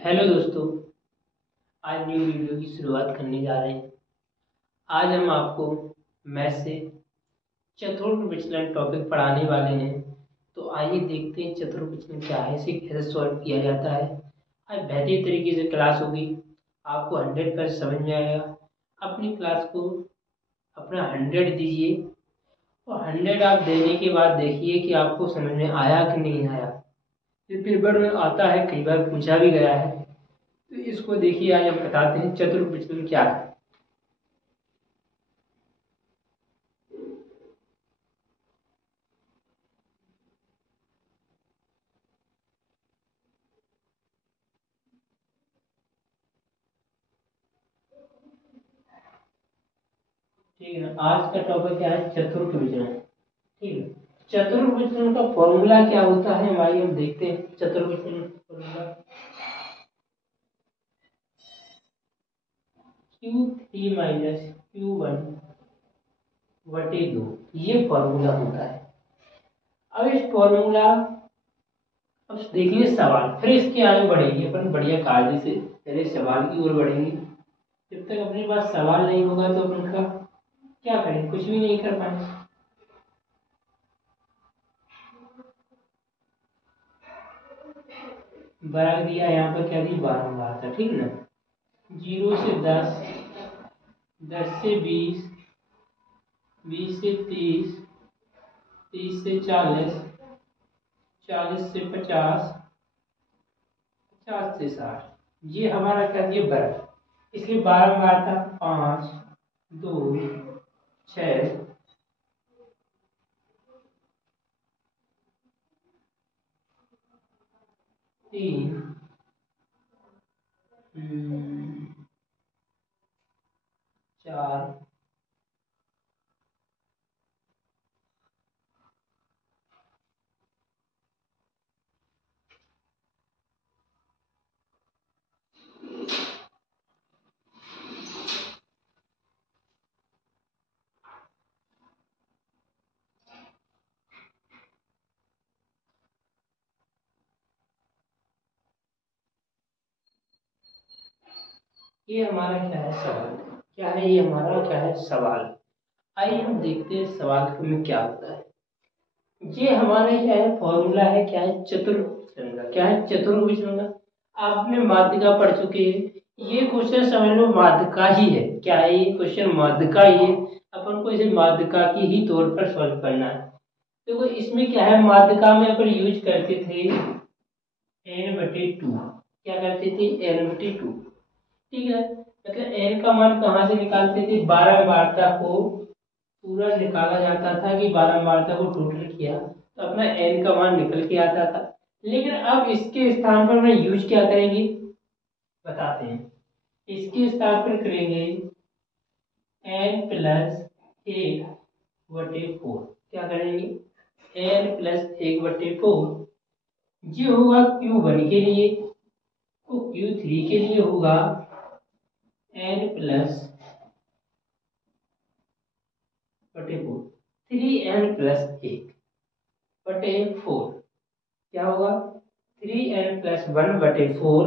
Hello दोस्तों, आज new video की शुरुआत करने जा रहे हैं। आज हम आपको मैथ से चतुर्भुज विचलन टॉपिक पढ़ाने वाले हैं। तो आइए देखते हैं चतुर्भुज विचलन क्या है, इसे कैसे सॉल्व किया जाता है। आज बेहतरीन तरीके से क्लास होगी, आपको 100% समझ में आएगा। अपनी क्लास को अपना 100 दीजिए और 100 आप देने के बाद देखिए कि आपको समझ में आया कि नहीं आया। ये पेपर में आता है, कई बार पूछा भी गया है। तो इसको देखिए, आज हम बताते हैं चतुर्भुज विचलन क्या है। ठीक है ना, आज का टॉपिक क्या है, चतुर्भुज विचलन। ठीक है, चतुर्भुज विचलन का फॉर्मूला क्या होता है, हमारी हम देखते हैं। चतुर्भुज विचलन का फॉर्मूला Q3 माइनस Q1 बटे 2, ये फॉर्मूला होता है। अब इस फॉर्मूला, अब देखिए सवाल, फिर इसके आगे बढ़ेंगे अपन बढ़िया कायदे से, पहले सवाल की ओर बढ़ेंगे। जब तक अपने पास सवाल नहीं होगा तो अपन का क्या करें, कुछ भी नहीं कर पाएंगे। बराबर दिया यहाँ पर, क्या दी, बारंबार था। ठीक ना, 0 से 10, 10 से 20, 20 से 30, 30 से 40, 40 से 50, 50 से 60, ये हमारा क्या दिया, बराबर। इसलिए बारंबार था 5, 2, 6, 3, 4, ये हमारा क्या है, सवाल। क्या है ये हमारा, क्या है, सवाल। आइए हम देखते हैं सवाल में क्या होता है। ये हमारे क्या है, फॉर्मूला है, क्या है, चतुर्भुज का। क्या है, चतुर्भुज का। आपने माध्यिका पढ़ चुके हैं। ये क्वेश्चन समझ लो माध्यिका ही है। क्या है ये क्वेश्चन, माध्यिका ही है। अपन को इसे माध्यिका की ही तौर पर सॉल्व करना है। देखो इसमें क्या है, माध्यिका में अपन यूज करते थे n/2। क्या करते थे, n/2। ठीक है, मतलब n का मान कहाँ से निकालते थे, बारंबारता को पूरा निकाला जाता था कि बारंबारता को टोटल किया तो अपना n का मान निकल के आता था। लेकिन अब इसके स्थान पर मैं यूज क्या करेंगे, बताते हैं। इसके स्थान पर करेंगे n+1/4। क्या करेंगे, n+1/4। ये होगा Q1 के लिए, तो Q3 के लिए होगा n+/4, 3n+1/4। क्या होगा, 3n+1/4।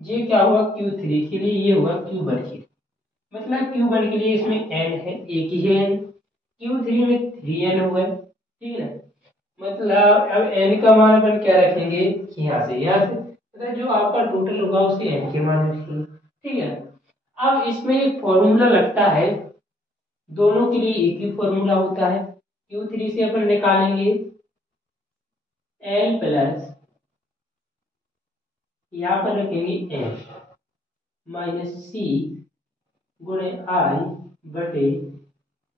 ये क्या हुआ, Q3 के लिए, ये होगा Q1 के लिए। मतलब Q1 के लिए इसमें n है, एक ही है n। Q3 में 3n हो गए। ठीक है, मतलब अब n का मान अपन क्या रखेंगे, यहाँ से मतलब जो आपका टोटल होगा उसे n के मान रखेंगे। ठीक है, अब इसमें एक फॉर्मूला लगता है, दोनों के लिए एक ही फॉर्मूला होता है। Q3 से अपन निकालेंगे n प्लस, यहाँ पर रखेंगे n माइनस सी गुणे आई बटे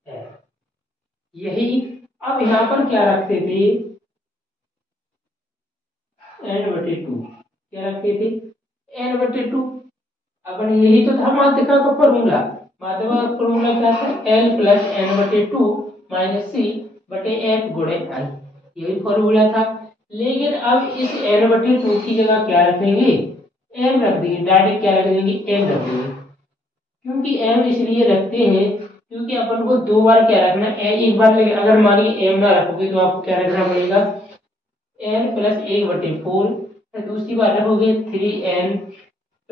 एफ। यही, अब यहाँ पर क्या रखते थे, n/2। क्या रखते थे, n/2। अपन यही तो था माध्यिका का फॉर्मूला। माध्यिका का फॉर्मूला क्या था, l+n/2 माइनस सी बटे एफ गुणे आई, यही फॉर्मूला था। लेकिन अब इस n/2 की जगह क्या रखेंगे, m रख देंगे। डायरेक्ट क्या रख देंगे, m रख देंगे। क्योंकि m इसलिए रखते हैं क्योंकि अपन को दो बार क्या रखना है, एक बार, लेकिन अगर मानिए m ना रखोगे तो आपको क्या रखना पड़ेगा, n+1/4। दूसरी बार रखोगे 3n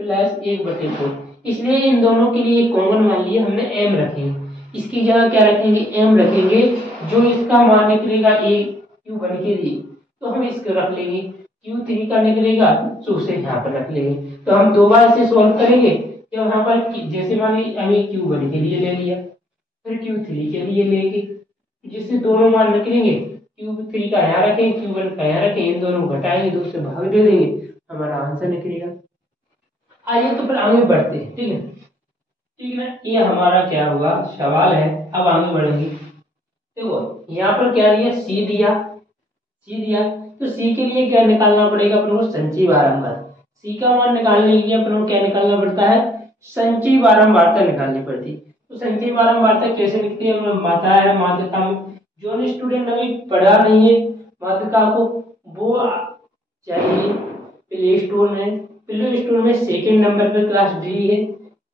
प्लस 1/4। इसलिए इन दोनों के लिए कॉमन मान लिया हमने m रखेंगे, इसकी जगह क्या रखेंगे m रखेंगे, जो इसका मान निकलेगा Q1 के लिए तो हम इसको रख लेंगे, Q3 का निकलेगा तो उसे यहाँ पर रख लेंगे। तो हम दो बार से सॉल्व करेंगे, जब यहाँ पर जैसे मान लीजिए हमें Q1 के लिए ले लिया, फिर Q3 के लिए लेंगे, जिससे दोनों मान निकलेंगे, Q3 का यहाँ रखेंगे, Q1 का यहाँ रखेंगे, इन दोनों को घटाएंगे, 2 से भाग दे देंगे, हमारा आंसर निकलेगा। आइए तो फिर आगे बढ़ते हैं, ठीक है, ठीक है ना। ये हमारा क्या हुआ सवाल है। अब आगे बढ़ेंगे। देखो यहाँ पर क्या दिया, सी दिया, सी दिया, तो सी के लिए क्या निकालना पड़ेगा अपन को, संचयी बारंबार। सी का मान निकालने के लिए अपन को क्या निकालना पड़ता है, संचयी बारंबारता निकालनी पड़ती। तो संचयी बारंबारता कैसे निकलती है, हमें बताया है माध्यता में। जो स्टूडेंट अभी पढ़ा नहीं है माध्यता को, वो चाहिए प्ले स्टोर में, प्ले स्टोर में सेकंड नंबर पे क्लास डी है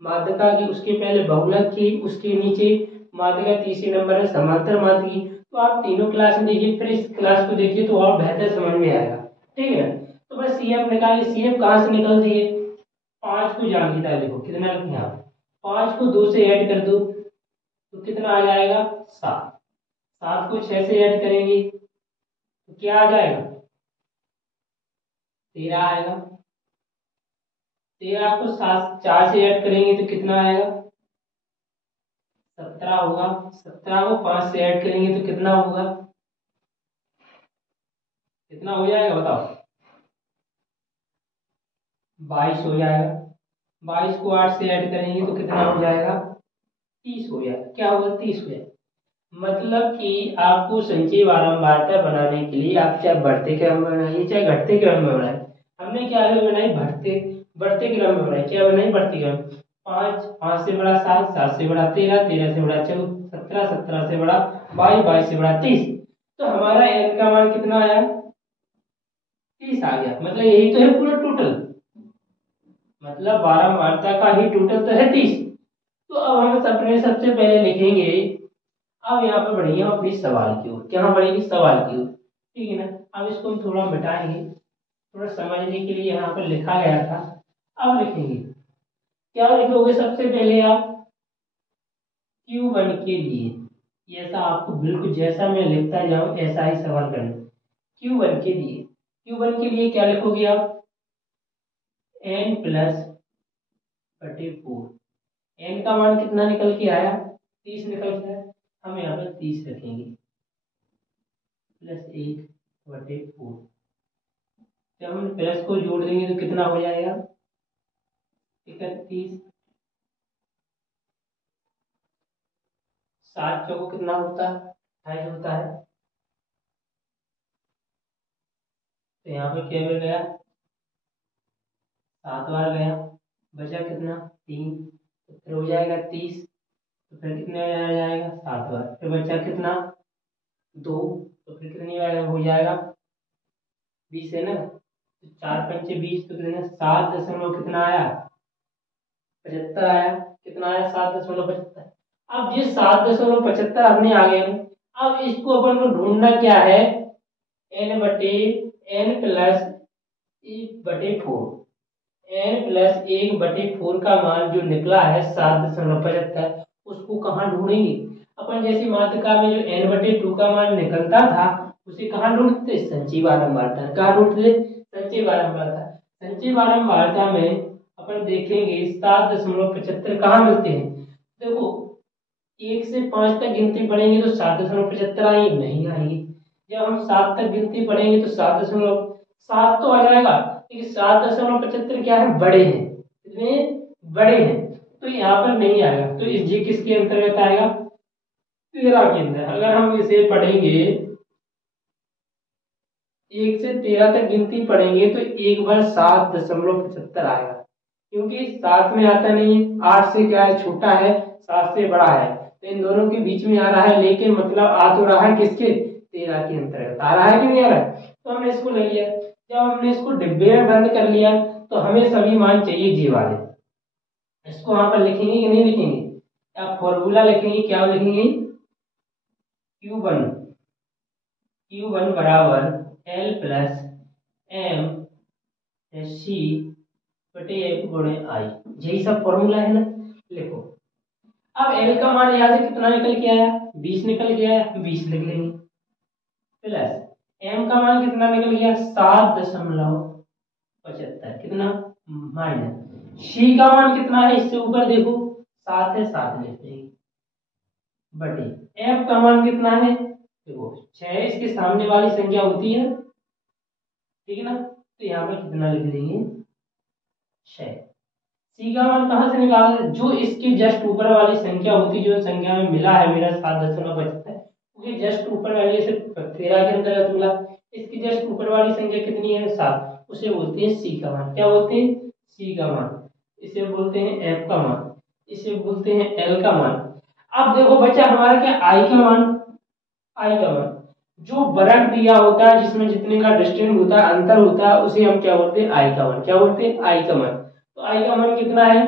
माध्यता की, उसके पहले बहुलक की, उसके नीचे माध्यता तीसरे नंबर है समांतर माध्य की। तो आप तीनों क्लास देखिए, फिर इस क्लास को देखिए तो और बेहतर समझ में आएगा, ठीक है। तो बस सीएफ निकालिए, सीएफ कहाँ से निकलती है, 5 को जान देता है, देखो कितना रखें आप, 5 को 2 से ऐड कर दो तो कितना आ जाएगा 7, 7 को 6 से ऐड करेंगे तो क्या आ जाएगा 13 आएगा, 13 को 4 से ऐड करेंगे तो कितना आएगा 17 होगा, 17 को 5 से ऐड करेंगे तो कितना होगा, कितना हो जाएगा बताओ, 22 हो जाएगा, 22 को 8 से ऐड करेंगे तो कितना हो जाएगा 30 हो जाएगा, क्या होगा 30 हो जाएगा। मतलब कि आपको संचयी बारंबारता बनाने के लिए आप चाहे बढ़ते क्रम में बनाइए चाहे घटते क्रम में बनाइए, हमने क्या बनाई बढ़ते बढ़ते क्रम में बनाई, क्या बनाई बढ़ते क्रम, 5, 5 से बड़ा 7, 7 से बड़ा 13, 13 से बड़ा 14, 17, 17 से बड़ा 22, 22 से बड़ा 30। तो हमारा n का मान कितना आया 30 आ गया। मतलब यही तो है पूरा टोटल, मतलब बारंबारता का ही टोटल तो है 30। तो अब हम अपने सबसे पहले लिखेंगे, अब यहाँ पे बढ़ेंगे हम अपनी सवाल की ओर, क्या बढ़ेगी सवाल की ओर, ठीक है ना। अब इसको हम थोड़ा मिटाएंगे, थोड़ा समझने के लिए यहाँ पर लिखा गया था। अब लिखेंगे, क्या लिखोगे सबसे पहले आप Q1 के लिए, ऐसा आपको बिल्कुल जैसा मैं लिखता जाऊं ऐसा ही सवाल करना। Q1 के लिए, Q1 के लिए क्या लिखोगे आप n प्लस 4, n का मान कितना निकल के आया 30 निकल के आया, हम यहाँ पर 30 रखेंगे प्लस 1/4। जब हम प्लस को जोड़ देंगे तो कितना हो जाएगा 31, 7 चौको कितना होता है 28 होता है। तो यहाँ पर क्या मिल गया 7 बार गया, बचा कितना 3, तो फिर हो जाएगा 30, तो फिर कितने आ जाएगा 7 बार, फिर बचा कितना 2, तो फिर कितनी बार हो जाएगा 20 है ना, तो 4 पंचे 20, तो कितने 7 दशमलव कितना आया 75 आया, कितना आया 7.75। अब जिस 7.75 अपने आ गए, अब इसको अपन को ढूंढना क्या है n प्लस 1/4, n+1/4 का मान जो निकला है 7.75, उसको कहाँ ढूंढेंगे अपन, जैसे माध्यिका में जो n/2 का मान निकलता था उसे कहाँ ढूंढते संचयी बारंबारता, कहाँ ढूंढते संचयी बारंबारता, संचयी बारंबारता में अपन देखेंगे 7.75 कहाँ मिलते हैं। देखो 1 से 5 तक गिनती पढ़ेंगे तो 7.75 आएगी, नहीं आएगी। जब हम 7 तक गिनती पढ़ेंगे तो 7.7 तो आ जाएगा, लेकिन 7.75 क्या है बड़े हैं, कितने बड़े हैं, तो यहाँ पर नहीं आएगा। तो इस जी किसके अंतर्गत आएगा 13 के अंदर। अगर हम इसे पढ़ेंगे 1 से 13 तक गिनती पढ़ेंगे तो एक बार 7.75 आएगा, क्योंकि 7 में आता नहीं है, 8 से क्या है छोटा है 7 से बड़ा है, तो इन दोनों के बीच में आ रहा है, लेकिन मतलब आ तो रहा है किसके 13 के अंतर्गत आ रहा है कि नहीं आ रहा है। तो हमने इसको ले लिया, जब हमने इसको डिब्बे में बंद कर लिया तो हमें सभी मान चाहिए जी वाले, इसको वहां पर लिखेंगे कि नहीं लिखेंगे, या फॉर्मूला लिखेंगे, क्या लिखेंगे Q1 बराबर L प्लस M सी बटे एफ गुणे आई, यही सब फॉर्मूला है ना, लिखो। अब एल का मान यहाँ से कितना निकल के आया, 20 निकल के आया, 20 लिख लेंगे, प्लस एम का मान कितना निकल गया 7.75, कितना माइनस सी का मान कितना है, इससे ऊपर देखो 7 है, 7 लिख लेंगे, बटे एफ का मान कितना है, देखो 6 इसके सामने वाली संख्या होती है, ठीक है ना, तो यहाँ पर कितना लिख लेंगे 6। सी का मान कहाँ से निकाला है, जो इसके जस्ट ऊपर वाली संख्या होती है, जो संख्या में मिला है मेरा 7.75, क्योंकि जस्ट ऊपर वाली से 13 के अंतर्गत मिला, इसकी जस्ट ऊपर वाली संख्या कितनी है 7, उसे बोलते हैं सी का मान। क्या बोलते हैं, सी का मान। इसे बोलते हैं एफ का मान, इसे बोलते हैं एल का मान। अब देखो बच्चा हमारा क्या आई का मान, आई का मान जो वर्ग दिया होता है, जिसमें जितने का डिस्टेंस होता है, अंतर होता है, उसे हम क्या बोलते हैं आई का मान। क्या बोलते हैं, आई का मान। तो आई का मान कितना है,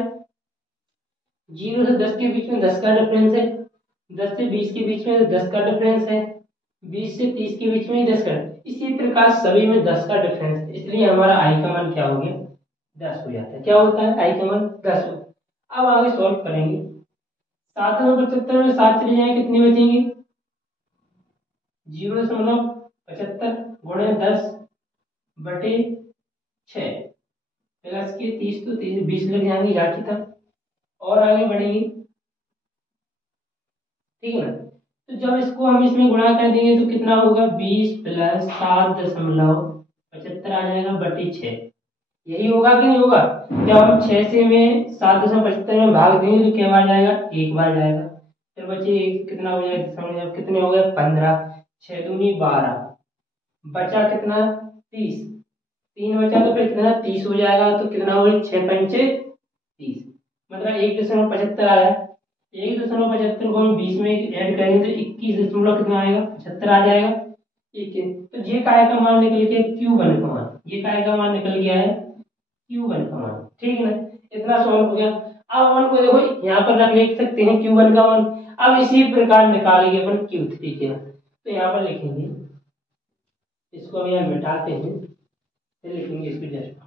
0 से 10 के बीच में 10 का डिफरेंस है, 10 से 20 के बीच में 10 का डिफरेंस है, 20 से 30 के बीच में 10 का, इसी प्रकार सभी में 10 का डिफरेंस है, इसलिए हमारा आई का मान क्या हो गया 10 हो जाता है। क्या होता है, आई का मान 10 होता है। अब आगे सॉल्व करेंगे, 7.75 में 7 चले जाएंगे, कितनी बचेंगी 0.75 गुणे 10 बटे 6 प्लस के 30, तो 30 20 लग जाएंगे जाके तक, और आगे बढ़ेंगे, ठीक है ना। तो जब इसको हम इसमें गुणा कर देंगे तो कितना होगा, 20 प्लस 7.75 आ जाएगा बटे 6, यही होगा कि नहीं होगा। जब हम 6 से में 7.75 में भाग देंगे तो क्या बार जाएगा, एक बार जाएगा, फिर बचे कितना हो जाएगा दशमलव, कितने हो गए 15, 6 दूनी 12, बचा कितना 30, 3 बचा तो फिर कितना 30 हो जाएगा, तो कितना हो गया 6 पंचे 30, मतलब 1.75 आया। 1.75 को हम 20 में ऐड करेंगे तो 21 कितना आएगा 75 आ जाएगा। ठीक है, तो ये काय का मान निकल गया Q1 का मान, ये काय का मान निकल गया है Q1 का मान, ठीक है ना। इतना सॉल्व हो गया। अब अपन को देखो यहाँ पर रख लिख सकते हैं Q1 का मान। अब इसी प्रकार निकालेंगे अपन Q3 के, तो यहाँ पर लिखेंगे, इसको हम यहाँ मिटाते हैं, फिर लिखेंगे इसको जस्ट,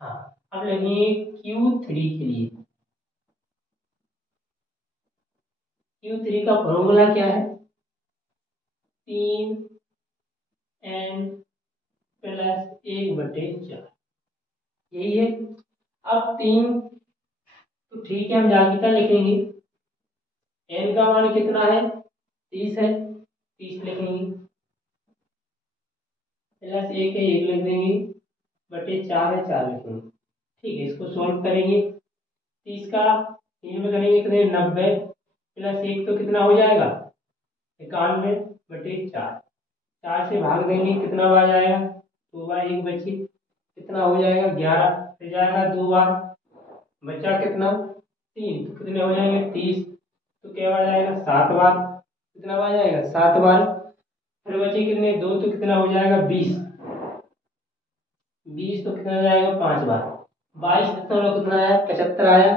हाँ अब लिखेंगे Q3 के लिए। Q3 का फॉर्मूला क्या है, 3n प्लस 1/4, यही है। अब 3 तो ठीक है, हम जाके लिखेंगे, n का मान कितना है 30 है, 30 लिखेंगे, प्लस 1 है 1 लिख देंगे, बटे 4 है 4 लिखेंगे, ठीक है। इसको सोल्व करेंगे, 30 का 3 में करेंगे कितने 90, प्लस 1 तो कितना हो जाएगा 91 बटे 4, 4 से भाग देंगे कितना आ जाएगा 2 बार 1 बची, कितना हो जाएगा 11, फिर जाएगा 2 बार, बचा कितना 3, तो कितने हो जाएंगे 30, तो क्या आ जाएगा 7 बार, कितना आ जाएगा 7 बार, फिर बचे कितने 2, तो कितना हो जाएगा 20, 20 तो कितना जाएगा 5 बार, 22 कितना आया 75 आया,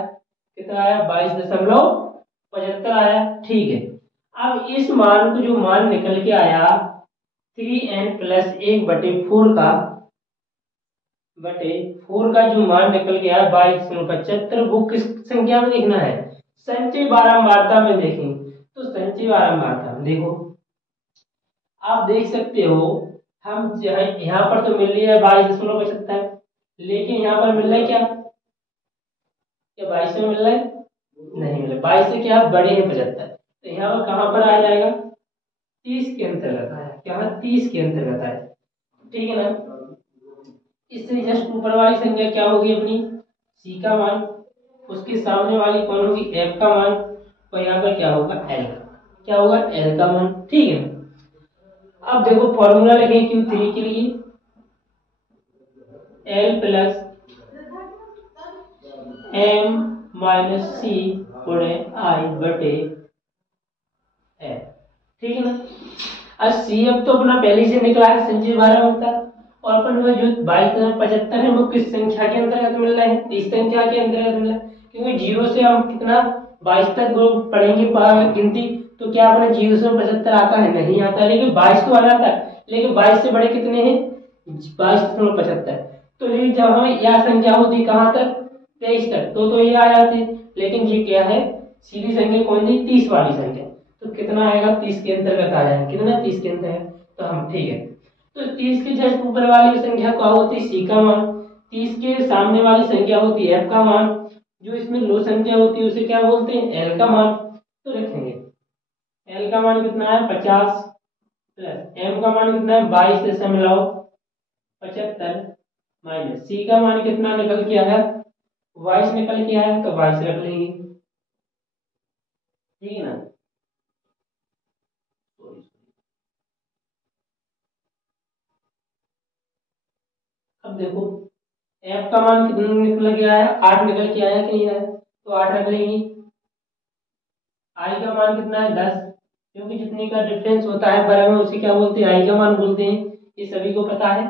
कितना आया 22.75 आया, ठीक है। अब इस मान को, जो मान निकल के आया 3n प्लस 1/4 का, बटे 4 का जो मान निकल के आया 22.75, वो किस संख्या में लिखना है, संचय बारंबारता में देखेंगे। तो संचय बारंबारता में देखो, आप देख सकते हो, हम यहाँ पर तो मिल रही है 22.75, लेकिन यहाँ पर मिल रहा है क्या 22 में मिल रहा है, नहीं मिल रहा, 22 से क्या बड़े हैं 75, तो यहाँ पर कहाँ पर आ जाएगा 30 के अंतर्गत आया, क्या 30 के अंतर्गत आया, ठीक है ना। इससे जस्ट ऊपर वाली संख्या क्या होगी अपनी C का मान, उसके सामने वाली कौन होगी F का मान, और यहाँ पर क्या होगा L, क्या होगा L का मान, ठीक है। अब देखो फॉर्मूला लिखें Q3 के लिए, L plus M minus C गुणे I बटे F, ठीक है ना। अब C अब तो अपना पहले से निकला है संचय बारंबारता, और अपन में जो 22.75 है वो किस संख्या के अंतर्गत मिल रहा है, 30 संख्या के अंतर्गत मिल रहा है, क्योंकि 0 से हम कितना 22 तक पढ़ेंगे गिनती, तो क्या अपना 0.75 आता है? नहीं आता है, लेकिन 22 तो आ जाता है। लेकिन 22 से बड़े कितने हैं? 22.75। तो ये जब हमें यह संख्या होती कहाँ तक? 23 तक, तो ये आ जाती। लेकिन ये क्या है? सीधी संख्या कौन सी? 30 वाली संख्या। तो कितना आएगा? 30 के अंतर्गत आ जाएगा। कितना? 30 के अंतर्गत। तो हम ठीक है। तो 30 के जस्ट ऊपर वाली संख्या क्या होती है? सी का मान। 30 के सामने वाली संख्या होती है एफ का मान। जो इसमें लो संख्या होती है उसे क्या बोलते हैं? एल का मान। तो रखेंगे एल का मान कितना है? 50 प्लस एम का मान कितना है? 22.75 माइनस सी का मान कितना निकल के आया? 22 निकल के आया, तो 22 रख लेंगे। ठीक है ना? अब देखो एफ का मान कितना निकल के आया? 8 निकल के आया कि नहीं आया? तो 8 रख लेंगे। आई का मान कितना है? 10, क्योंकि जितने का डिफरेंस होता है बराबर में उसे क्या बोलते हैं? आई का मान बोलते हैं। ये सभी को पता है।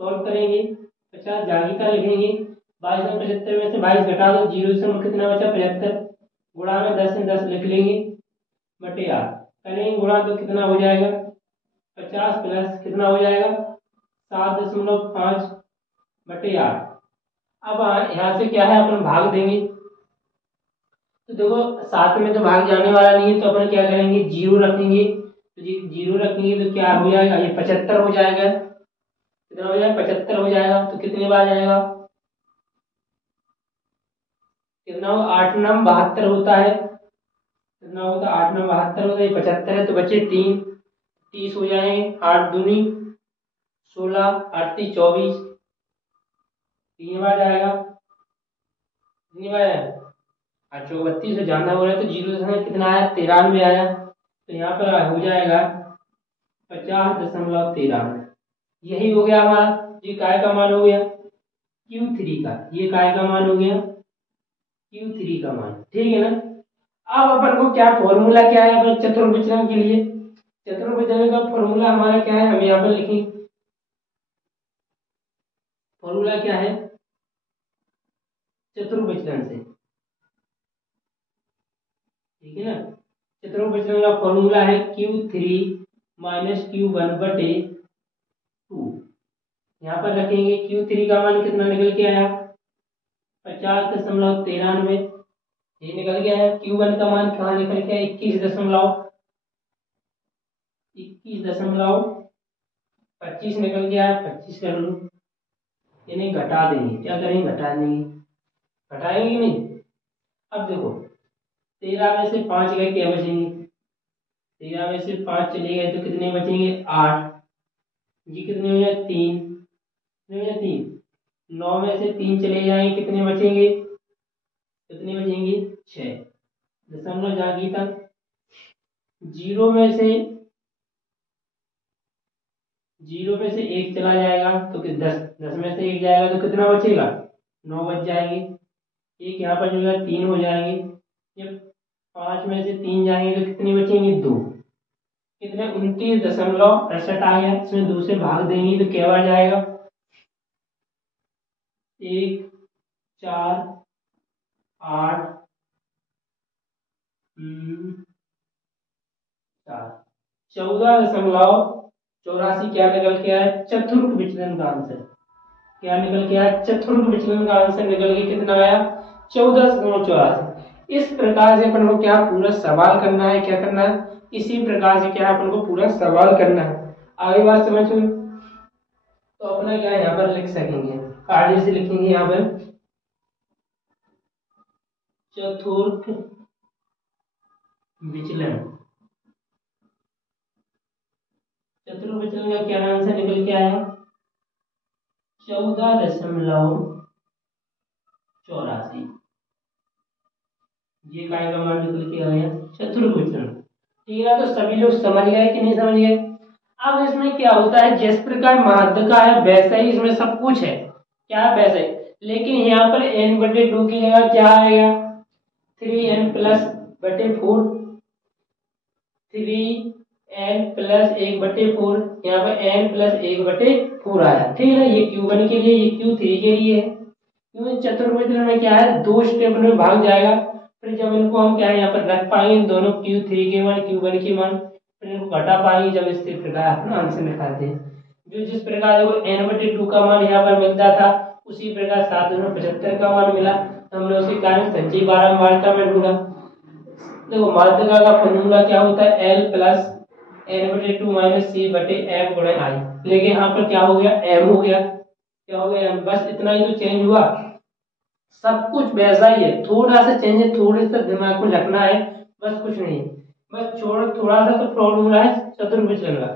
सॉल्व करेंगे। 50 जागी का लिखेंगे। 22.75 में से 22 घटा दो, 0 से कितना बचा? 75। गुणा में 10 से 10 लिख लेंगे बटे 8 करेंगे गुणा, तो कितना हो जाएगा? 50 प्लस कितना हो जाएगा? 7.5 बटे 8। अब यहाँ से क्या है? अपन भाग देंगे। तो देखो 7 में तो भाग जाने वाला नहीं है, तो अपन क्या करेंगे? 0 रखेंगे। तो 0 रखेंगे तो क्या हो जाएगा? ये 75 हो जाएगा। कितना हो जाएगा? 75 हो जाएगा। तो कितने बार जाएगा? कितना हो? 8 9 72 होता है। कितना होता है? 8 9 72 होता है। 75 है तो बचे 3, 30 हो जाएंगे। 8 दूनी 16, 8 3 24, 3 बार जाएगा। कितनी बार है? 32 से ज्यादा हो रहा है तो 0 कितना आया? 93 आया। तो यहाँ पर हो जाएगा 50.93। यही हो गया हमारा। ये काय का मान हो गया? Q3 का। ये काय का मान हो गया? Q3 का मान। ठीक है ना? अब अपन को क्या फॉर्मूला क्या है अपन चतुर्विचलन के लिए? चतुर्विचलन का फॉर्मूला हमारा क्या है? हम यहाँ पर लिखें। फॉर्मूला क्या है चतुर्विचलन से? ठीक है ना? चतुर्विचलन का फॉर्मूला है Q3 माइनस Q1 बटे 2। यहाँ पर रखेंगे। Q3 का मान कितना निकल के आया? 50.93। ये निकल गया है। Q1 का मान कहाँ निकल के आया? 21.25 निकल गया है। 25 कर लो। इन्हें घटा देंगे। क्या करेंगे? घटा देंगे। घटाएंगे कि नहीं? अब देखो 13 में से 5 गए, क्या बचेंगे? 13 में से 5 चले गए तो कितने बचेंगे? 8। ये कितने हो जाए? 3। कितने हो जाए? 3। 9 में से 3 चले जाएंगे, कितने बचेंगे? कितने बचेंगे? 6। दशमलव जागी तक। 0 में से 1 चला जाएगा तो 10 में से 1 जाएगा तो कितना बचेगा? 9 बच जाएंगे। एक यहाँ पर जो है 3 हो जाएंगे। जब 5 में से 3 जाएंगे तो कितने बचेंगे? 2। कितने? 29.68 आ गया। इसमें 2 से भाग देंगे तो क्या बार जाएगा? 1 4 8 14.84 क्या निकल के आया? चतुर्थ विचलन का आंसर। क्या निकल के आया? चतुर्थ विचलन का आंसर निकल के कितना आया? 14.84। इस प्रकार से अपन को क्या पूरा सवाल करना है? क्या करना है? इसी प्रकार से क्या अपन को पूरा सवाल करना है। आगे बात समझ में? तो अपना क्या यहाँ पर लिख सकेंगे? आगे से लिखेंगे यहाँ पर चतुर्थ विचलन। चतुर्थ विचलन का क्या आंसर निकल के आया? 14.84। ये काय का मान निकल के आया? चतुर्थ विचलन। ठीक है, तो सभी लोग समझ गए कि नहीं समझ गए? अब इसमें क्या होता है? जिस प्रकार माध्य का है वैसा ही इसमें सब कुछ है। क्या है? वैसा ही। लेकिन यहाँ पर n/2 की जगह क्या आएगा? 3n प्लस बटे 4। 3n plus 1/4। यहाँ पर n प्लस 1/4 आया। ठीक है ना? ये Q1 के लिए, ये Q3 के लिए है। क्योंकि चतुर्विचलन में क्या है? 2 स्टेप में भाग जाएगा। फिर जब इनको हम क्या है यहाँ पर रख पाएंगे दोनों Q3 के मान Q1 के मान, फिर इनको घटा पाएंगे जब इस प्रकार अपना आंसर निकालते हैं। जो जिस प्रकार देखो n/2 का मान यहाँ पर मिलता था उसी प्रकार 775 का मान मिला, तो हमने उसी कारण संचयी बारंबारता में ढूंढा। देखो माध्यिका का फॉर्मूला क्या होता है L plus n/2 minus C बटे F गुणे I, लेकिन यहाँ पर क्या हो गया M हो गया, क्या हो गया M, बस इतना ही तो चेंज हुआ, सब कुछ वैसा ही है, थोड़ा सा चेंज है, थोड़े सा दिमाग में रखना है, बस कुछ नहीं, बस थोड़ा सा तो प्रॉब्लम रहा है चतुर्भुज का,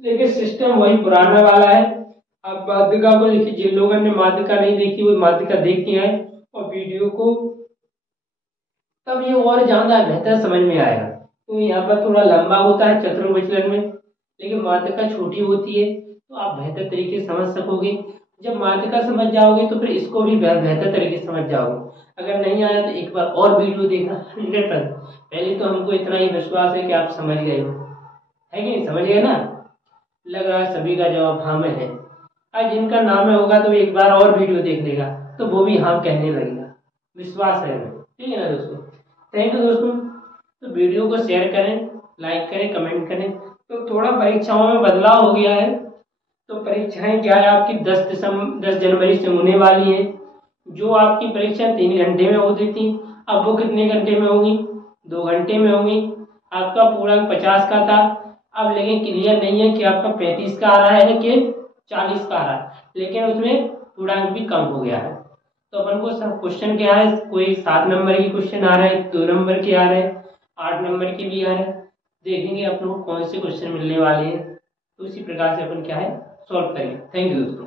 लेकिन सिस्टम वही पुराना वाला है। अब माध्यिका को देखिए, जिन लोगों ने माध्यिका नहीं देखी वो माध्यिका देख के आए और वीडियो को, तब ये और ज्यादा बेहतर समझ में आएगा। तो यहाँ पर थोड़ा लंबा होता है चतुर्भुज विचलन में, लेकिन माध्यिका छोटी होती है तो आप बेहतर तरीके से समझ सकोगे। जब माध्यिका समझ जाओगे तो फिर इसको भी बेहतर तरीके से समझ जाओगे। अगर नहीं आया तो एक बार और वीडियो देखना 100%। पहले तो हमको इतना ही विश्वास है कि आप समझ गए हो, है कि नहीं, समझ गए ना? लग रहा है सभी का जवाब हाँ में है। आज जिनका नाम में होगा तो एक बार और वीडियो देख लेगा तो वो भी हाँ कहने लगेगा, विश्वास है हमें, ठीक है ना दोस्तों? थैंक यू दोस्तों। तो वीडियो को शेयर करें, लाइक करें, कमेंट करें। तो थोड़ा परीक्षाओं में बदलाव हो गया है, तो परीक्षाएं क्या है आपकी 10 जनवरी से होने वाली है। जो आपकी परीक्षा 3 घंटे में होती थी, अब वो कितने घंटे में होगी? 2 घंटे में होगी। आपका पूरा 50 का था, अब लेकिन क्लियर नहीं है कि आपका 35 का आ रहा है कि 40 का आ रहा है, लेकिन उसमें पूर्णांक भी कम हो गया है। तो अपन को सब क्वेश्चन क्या है, कोई 7 नंबर की क्वेश्चन आ रहा है, 2 नंबर के आ रहे हैं, 8 नंबर के भी आ रहे हैं। देखेंगे अपन को कौन से क्वेश्चन मिलने वाले हैं, तो उसी प्रकार से अपन क्या है सॉल्व करेंगे। थैंक यू दोस्तों।